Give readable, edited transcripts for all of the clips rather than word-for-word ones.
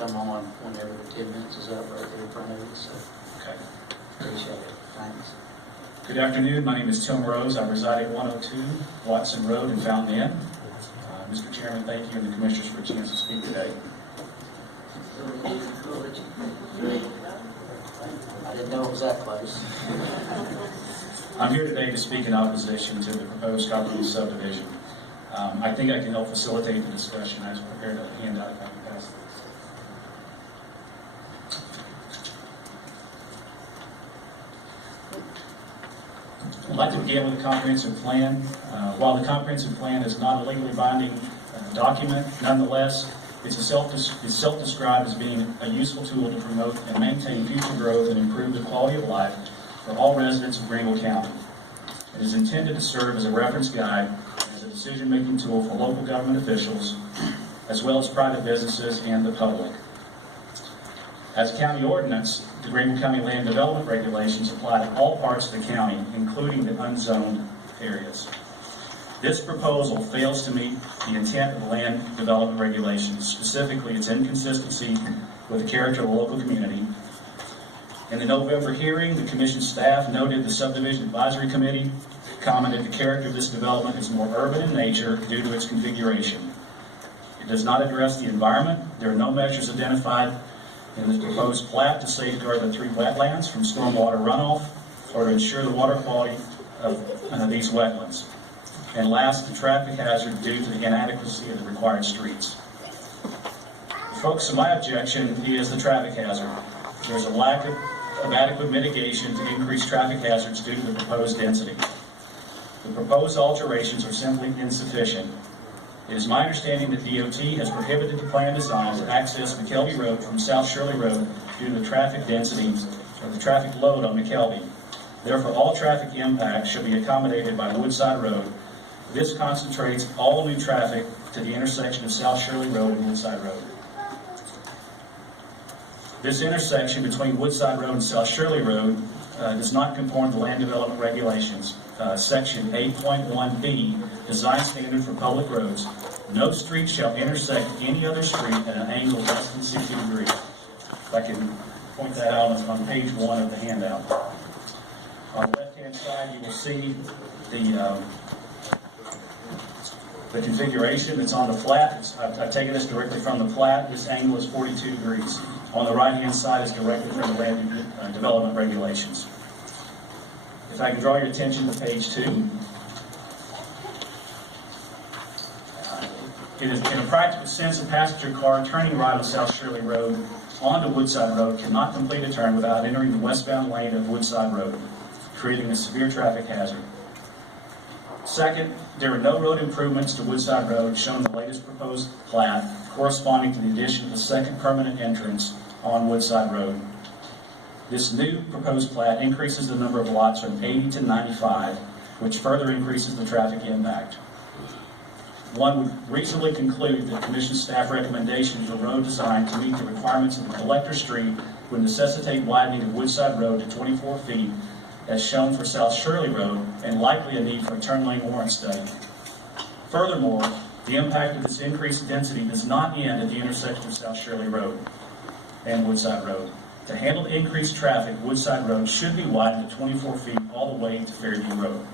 come on whenever 10 minutes is up right there in front of you, so Okay. appreciate it. Thanks. Good afternoon. My name is Tim Rose. I reside at 102 Watson Road in Fountain Inn. Mr. Chairman, thank you and the commissioners for a chance to speak today. I didn't know it was that close. I'm here today to speak in opposition to the proposed Copperleaf subdivision. I think I can help facilitate the discussion. I was prepared to hand out if I can pass it. I'd like to begin with the comprehensive plan. While the comprehensive plan is not a legally binding document, nonetheless, it's self-described as being a useful tool to promote and maintain future growth and improve the quality of life for all residents of Greenville County. It is intended to serve as a reference guide, as a decision-making tool for local government officials, as well as private businesses and the public. As a county ordinance, the Greenville County Land Development Regulations apply to all parts of the county, including the unzoned areas. This proposal fails to meet the intent of the Land Development Regulations, specifically its inconsistency with the character of the local community. In the November hearing, the Commission staff noted the Subdivision Advisory Committee commented the character of this development is more urban in nature due to its configuration. It does not address the environment. There are no measures identified in this proposed plat to safeguard the 3 wetlands from stormwater runoff or to ensure the water quality of these wetlands. And last, the traffic hazard due to the inadequacy of the required streets. The focus of my objection is the traffic hazard. There's a lack of adequate mitigation to increase traffic hazards due to the proposed density. The proposed alterations are simply insufficient. It is my understanding that DOT has prohibited the plan design to access McKelvey Road from South Shirley Road due to the traffic density or the traffic load on McKelvey. Therefore, all traffic impacts should be accommodated by Woodside Road. This concentrates all new traffic to the intersection of South Shirley Road and Woodside Road. This intersection between Woodside Road and South Shirley Road does not conform to Land Development Regulations. Section 8.1B, Design Standard for Public Roads. No street shall intersect any other street at an angle less than 60 degrees. If I can point that out on page 1 of the handout. On the left-hand side, you will see the configuration that's on the plat. I've taken this directly from the plat. This angle is 42 degrees. On the right-hand side is directly from the Land Development Regulations. If I can draw your attention to page 2. In a practical sense, a passenger car turning right on South Shirley Road onto Woodside Road cannot complete a turn without entering the westbound lane of Woodside Road, creating a severe traffic hazard. Second, there are no road improvements to Woodside Road shown in the latest proposed plat, corresponding to the addition of the second permanent entrance on Woodside Road. This new proposed plat increases the number of lots from 80 to 95, which further increases the traffic impact. One would reasonably conclude that Commission staff recommendation for road design to meet the requirements of the collector street would necessitate widening of Woodside Road to 24 feet, as shown for South Shirley Road, and likely a need for a turn lane warrant study. Furthermore, the impact of this increased density does not end at the intersection of South Shirley Road and Woodside Road. To handle the increased traffic, Woodside Road should be widened to 24 feet all the way to Fairview Road.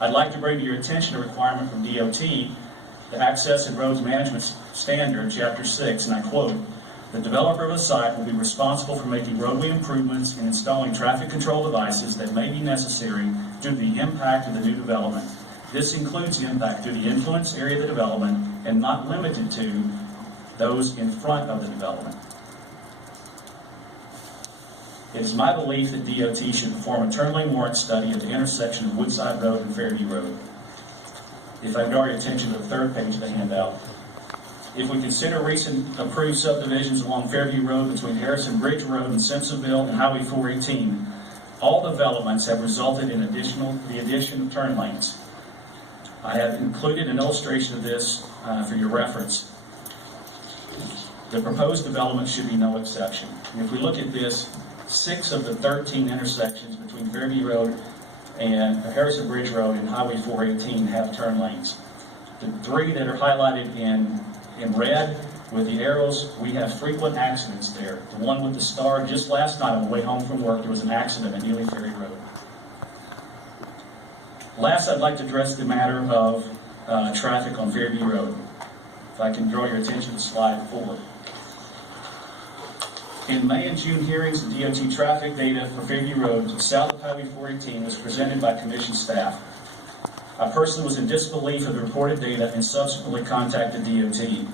I'd like to bring to your attention a requirement from DOT, the Access and Roads Management Standard, Chapter 6, and I quote, "The developer of a site will be responsible for making roadway improvements and installing traffic control devices that may be necessary due to the impact of the new development. This includes the impact to the influence area of the development and not limited to those in front of the development." It is my belief that DOT should perform a turn lane warrant study at the intersection of Woodside Road and Fairview Road. If I draw your attention to the 3rd page of the handout. If we consider recent approved subdivisions along Fairview Road between Harrison Bridge Road and Simpsonville and Highway 418, all developments have resulted in the addition of turn lanes. I have included an illustration of this for your reference. The proposed development should be no exception. And if we look at this, 6 of the 13 intersections between Fairview Road and Harrison Bridge Road and Highway 418 have turn lanes. The 3 that are highlighted in red with the arrows, we have frequent accidents there. The one with the star, just last night on the way home from work, there was an accident at Neely Ferry Road. Last, I'd like to address the matter of traffic on Fairview Road. If I can draw your attention to slide 4. In May and June hearings, the DOT traffic data for Fairview Road, south of Highway 418, was presented by Commission staff. I personally was in disbelief of the reported data and subsequently contacted DOT.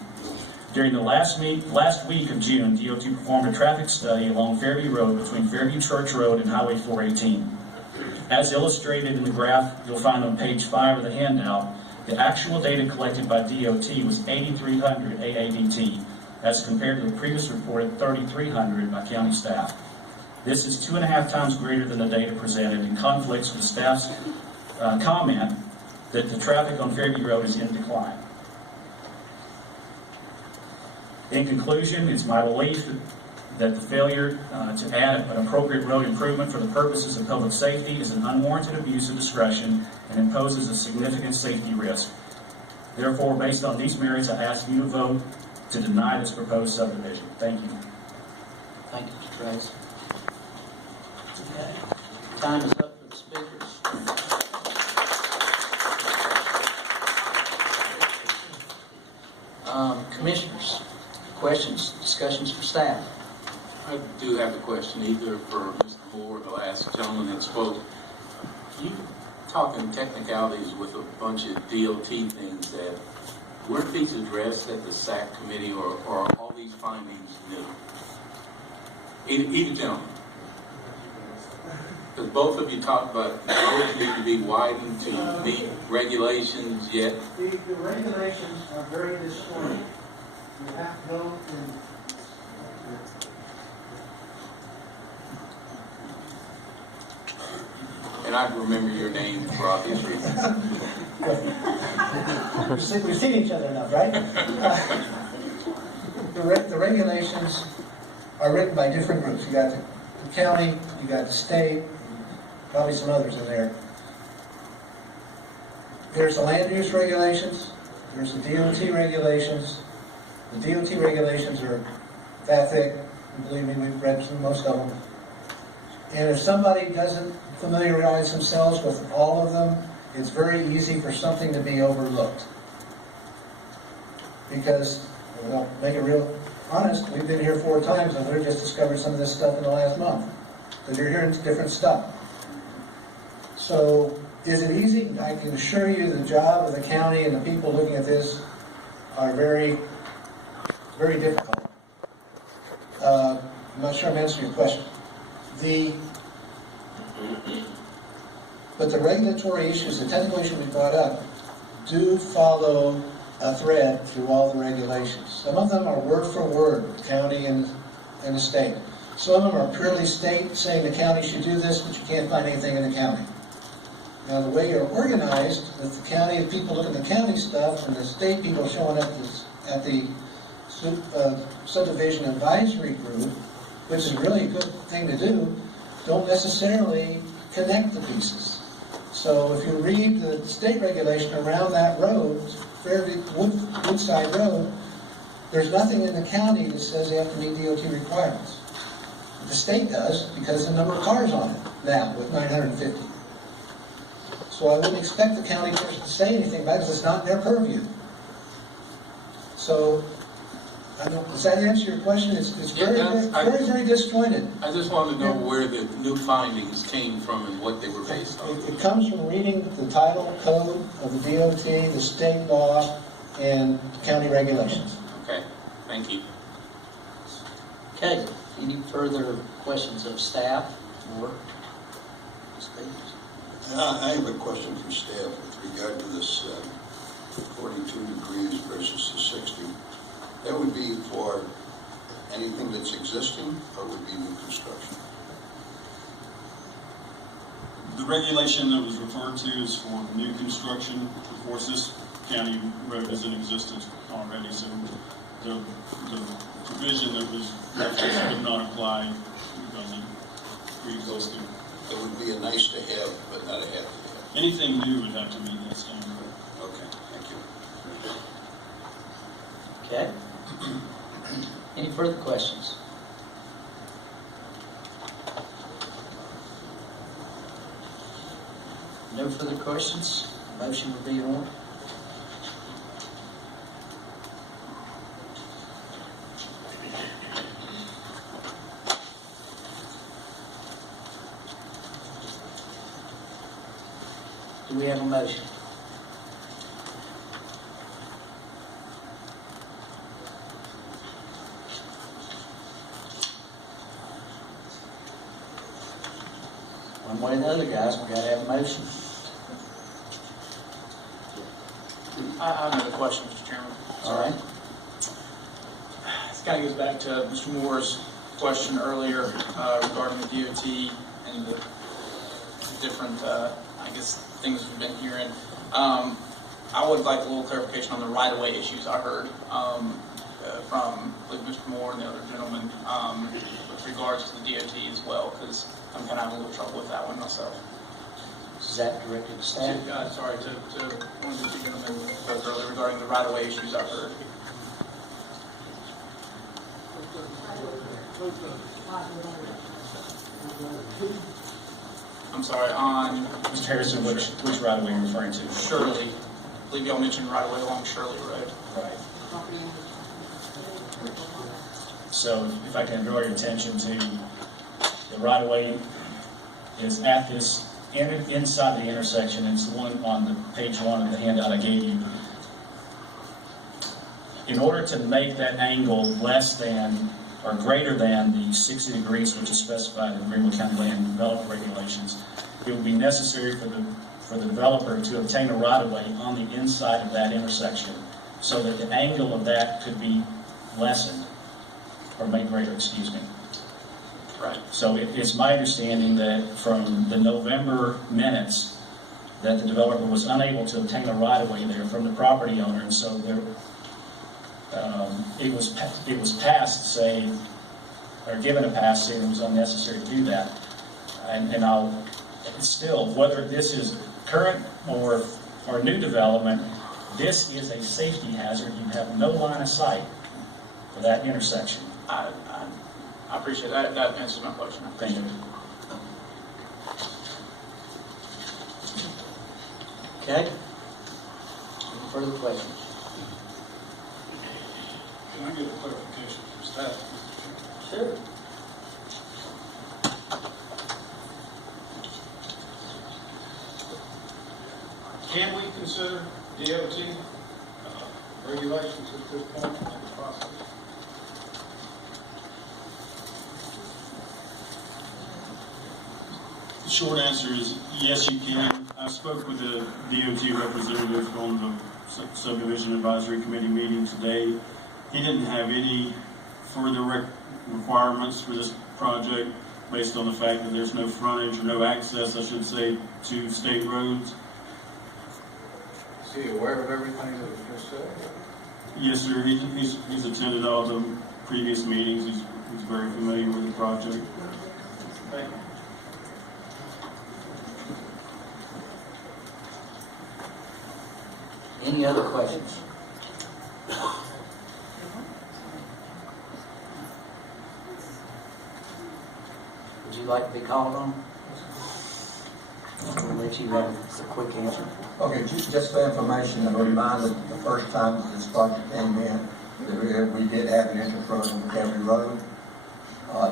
During the last week of June, DOT performed a traffic study along Fairview Road between Fairview Church Road and Highway 418. As illustrated in the graph you'll find on page 5 of the handout, the actual data collected by DOT was 8,300 AADT, as compared to the previous reported 3,300 by county staff. This is 2.5 times greater than the data presented and conflicts with the staff's comment that the traffic on Fairview Road is in decline. In conclusion, it's my belief that the failure to add an appropriate road improvement for the purposes of public safety is an unwarranted abuse of discretion and imposes a significant safety risk. Therefore, based on these merits, I ask you to vote to deny this proposed subdivision. Thank you. Thank you, Mr. Trace. Okay. Time is up for the speakers. Commissioners, questions, discussions for staff? I do have a question, either for Mr. Moore or the last gentleman that spoke. You talking technicalities with a bunch of DOT things that weren't these addressed at the SAC committee, or are all these findings new? Either gentleman. Because both of you talked about the roads need to be widened to meet regulations, yet The regulations are very distorted. You have to go and and I remember your name for obvious reasons. we've seen each other enough, right? The regulations are written by different groups. You got the county, you got the state, probably some others in there. There's the land use regulations, there's the DOT regulations. The DOT regulations are that thick, and believe me, we've read most of them. And if somebody doesn't familiarize themselves with all of them, it's very easy for something to be overlooked. Because, well, make it real honest, we've been here 4 times and we've just discovered some of this stuff in the last month. Because you're hearing different stuff. So, is it easy? I can assure you the job of the county and the people looking at this are very, very difficult. I'm not sure I'm answering your question. But the regulatory issues, the technical issues we brought up, do follow a thread through all the regulations. Some of them are word for word, the county and the state. Some of them are purely state, saying the county should do this, but you can't find anything in the county. Now, the way you're organized, with the county people looking at the county stuff, and the state people showing up at the subdivision advisory group, which is really a good thing to do, don't necessarily connect the pieces. So if you read the state regulation around that road, Fairview Woodside Road, there's nothing in the county that says they have to meet DOT requirements. The state does, because of the number of cars on it now, with 950. So I wouldn't expect the county person to say anything about it, because it's not their purview. So, does that answer your question? It's very disjointed. I just wanted to know where the new findings came from and what they were based on. It comes from reading the title code of the DOT, the state law, and county regulations. Okay, thank you. Okay, any further questions of staff or speakers? I have a question for staff with regard to this 42 degrees versus the 60. That would be for anything that's existing, or would be new construction? The regulation that was referred to is for new construction. Of course, this county road is in existence already, so the provision that was referenced would not apply because it pre-existed. It would be a nice to have, but not a have to have. Anything new would have to meet that standard. Okay, thank you. Okay. Any further questions? No further questions? Motion will be in order. Do we have a motion? One way or the other, guys, we gotta have a motion. I have another question, Mr. Chairman. All right. This kind of goes back to Mr. Moore's question earlier regarding the DOT and the different, I guess, things we've been hearing. I would like a little clarification on the right-of-way issues I heard from, I believe, Mr. Moore and the other gentleman with regards to the DOT as well, because I'm kind of having a little trouble with that one myself. Is that directed to staff? Sorry, to one of the two gentlemen spoke earlier regarding the right-of-way issues I've heard. I'm sorry, on Mr. Harrison, which right away are you referring to? Shirley. I believe y'all mentioned right away along Shirley Road. Right. So if I can draw your attention to the right of way is at this, inside the intersection. It's the one on the page 1 of the handout I gave you. In order to make that angle less than or greater than the 60 degrees, which is specified in Greenville County Land Development Regulations, it would be necessary for the developer to obtain a right-of-way on the inside of that intersection so that the angle of that could be lessened, or made greater, excuse me. Right. So it's my understanding that from the November minutes, that the developer was unable to obtain a right-of-way there from the property owner, and so there, it was passed, say, or given a pass, saying it was unnecessary to do that. And I'll still, whether this is current or new development, this is a safety hazard. You have no line of sight for that intersection. I appreciate that. That answers my question. Thank you. Okay. Any further questions? Can I get a clarification from staff? Sure. Can we consider DOT regulations at this point in the process? The short answer is yes, you can. I spoke with a DOT representative on the subdivision advisory committee meeting today. He didn't have any further requirements for this project based on the fact that there's no frontage or no access, I should say, to state roads. Is he aware of everything that was just said? Yes, sir. He's attended all the previous meetings. He's very familiar with the project. Thank you. Any other questions? Would you like to be called on? We'll let you have a quick answer. Okay, just for information, and a reminder, the first time that this project came in, we did have an entrance road on County Road.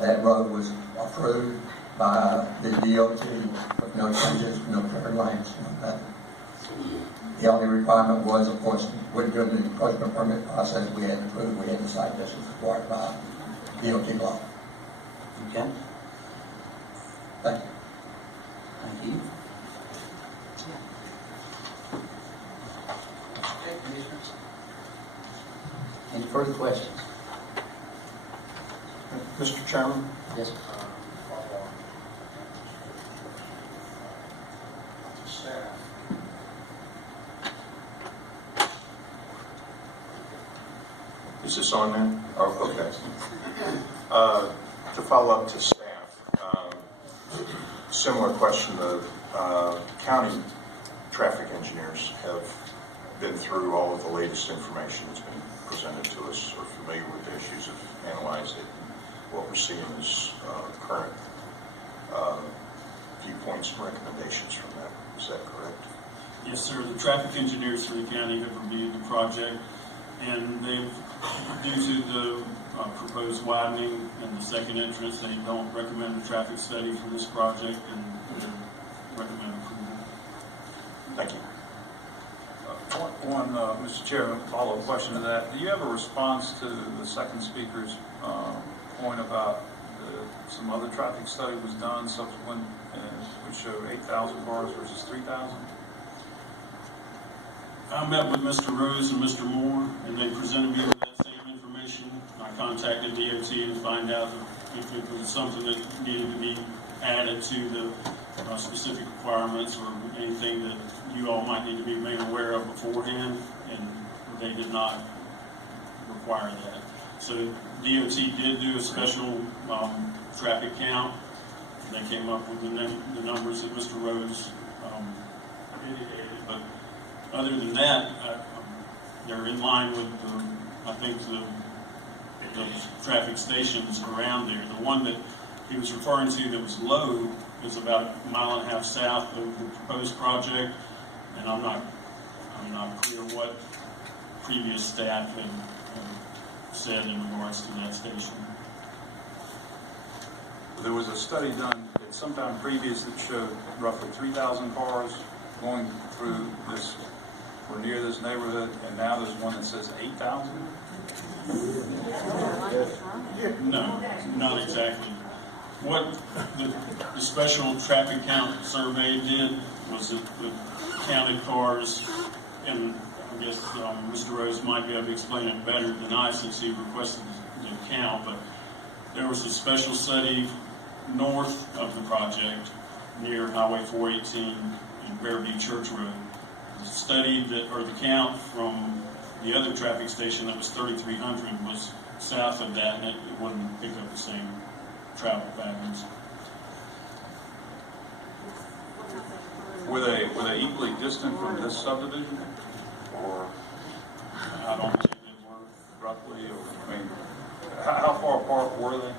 That road was approved by the DOT with no changes, no turn lanes, no nothing. The only requirement was, of course, when doing the encroachment permit process, we had to prove we had the site distance required by DOT law. Okay. Thank you. Thank you. Okay, Commissioners. Any further questions? Mr. Chairman? Yes, sir. Staff. Is this on now? Oh, okay. To follow up to staff, similar question. The county traffic engineers have been through all of the latest information that's been presented presented to us are familiar with the issues, have analyzed it. What we're seeing is current viewpoints and recommendations from that. Is that correct? Yes, sir. The traffic engineers for the county have reviewed the project, and they've, due to the proposed widening and the second entrance, they don't recommend a traffic study for this project, and they recommend approval. Thank you. Mr. Chairman, follow-up question to that. Do you have a response to the second speaker's point about some other traffic study was done subsequent, which showed 8,000 cars versus 3,000? I met with Mr. Rose and Mr. Moore, and they presented me with that same information. I contacted DOT to find out if it was something that needed to be added to the specific requirements or anything that you all might need to be made aware of beforehand, and they did not require that. So DOT did do a special traffic count, and they came up with the numbers that Mr. Rose indicated. But other than that, they're in line with I think the traffic stations around there. The one that he was referring to that was low is about a mile and a half south of the proposed project, and I'm not clear what previous staff have said in regards to that station. There was a study done at some time previous that showed roughly 3,000 cars going through this or near this neighborhood, and now there's one that says 8,000? No, not exactly. What the special traffic count survey did was it counted cars, and I guess Mr. Rose might be able to explain it better than I since he requested the count, but there was a special study north of the project near Highway 418 and Bearby Church Road. The study or the count from the other traffic station that was 3,300 was south of that, and it wouldn't pick up the same travel patterns. Were they equally distant from this subdivision, or I don't think they were. roughly? Or, I mean, how far apart were they?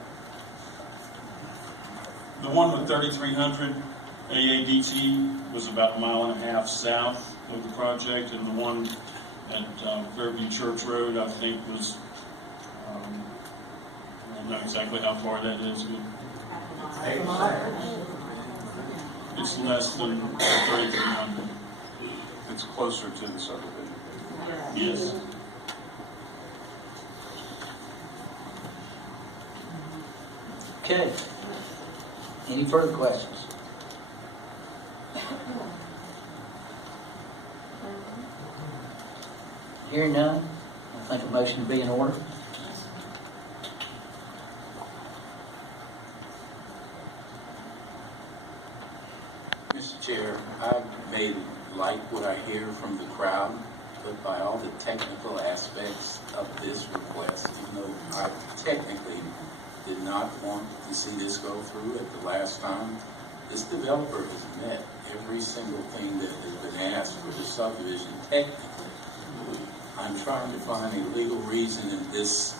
The one with 3,300 AADT was about a mile and a half south of the project, and the one at Fairview Church Road, I think, was, I don't know exactly how far that is, but it's less than 3,300. It's closer to the subdivision. Yes. Okay. Any further questions? Hearing none, I think a motion to be in order. Mr. Chair, I may like what I hear from the crowd, but by all the technical aspects of this request, even though I technically did not want to see this go through at the last time, this developer has met every single thing that has been asked for the subdivision technically. I'm trying to find a legal reason in this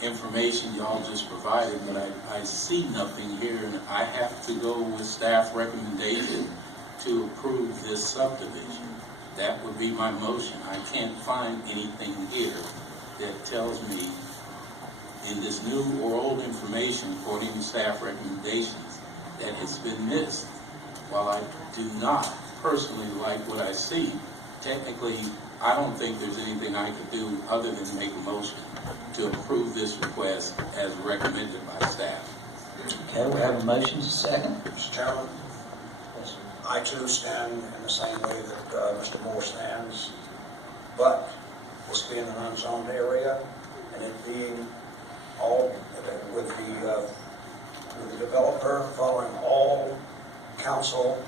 information y'all just provided, but I see nothing here, and I have to go with staff recommendation to approve this subdivision. That would be my motion. I can't find anything here that tells me in this new or old information, according to staff recommendations, that it's been missed. While I do not personally like what I see, technically, I don't think there's anything I could do other than make a motion to approve this request as recommended by staff. Okay, we have a motion, second. Mr. Chairman, Yes, sir. I too stand in the same way that Mr. Moore stands, but this being an unzoned area and it being all with the developer following all council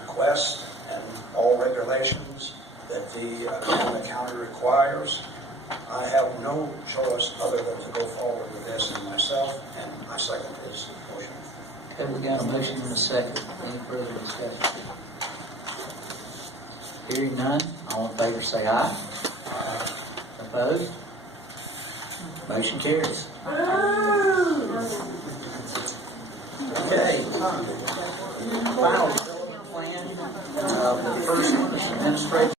requests and all regulations that the county requires, I have no choice other than to go forward with this and myself, and I second his motion. Okay, we got a motion and a second. Any further discussion? Hearing none, all in favor say aye. Opposed? Motion carries. Okay. Final development plan. The first one is administrative